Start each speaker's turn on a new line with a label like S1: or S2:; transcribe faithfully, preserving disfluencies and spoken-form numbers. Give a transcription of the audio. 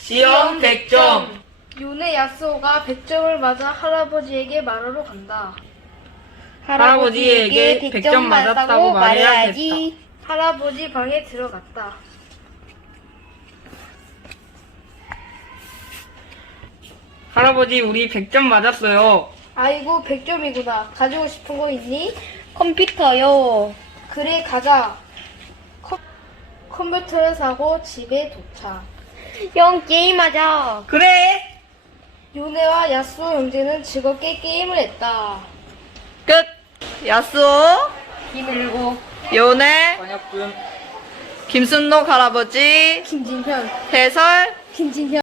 S1: 시험 백 점.
S2: 요네 야스오가 백 점을 맞아 할아버지에게 말하러 간다.
S1: 할아버지에게 백 점 맞았다고 말해야지.
S2: 할아버지 방에 들어갔다.
S1: 할아버지, 우리 백 점 맞았어요.
S2: 아이고 백 점이구나. 가지고 싶은 거 있니?
S3: 컴퓨터요.
S2: 그래 가자. 컴, 컴퓨터를 사고 집에 도착.
S3: 형 게임하자.
S1: 그래.
S2: 요네와 야스오 형제는 즐겁게 게임을 했다.
S4: 끝. 야스오,
S3: 김일고.
S4: 요네,
S1: 번역분.
S4: 김순록 할아버지,
S2: 김진현,
S4: 해설,
S2: 김진현.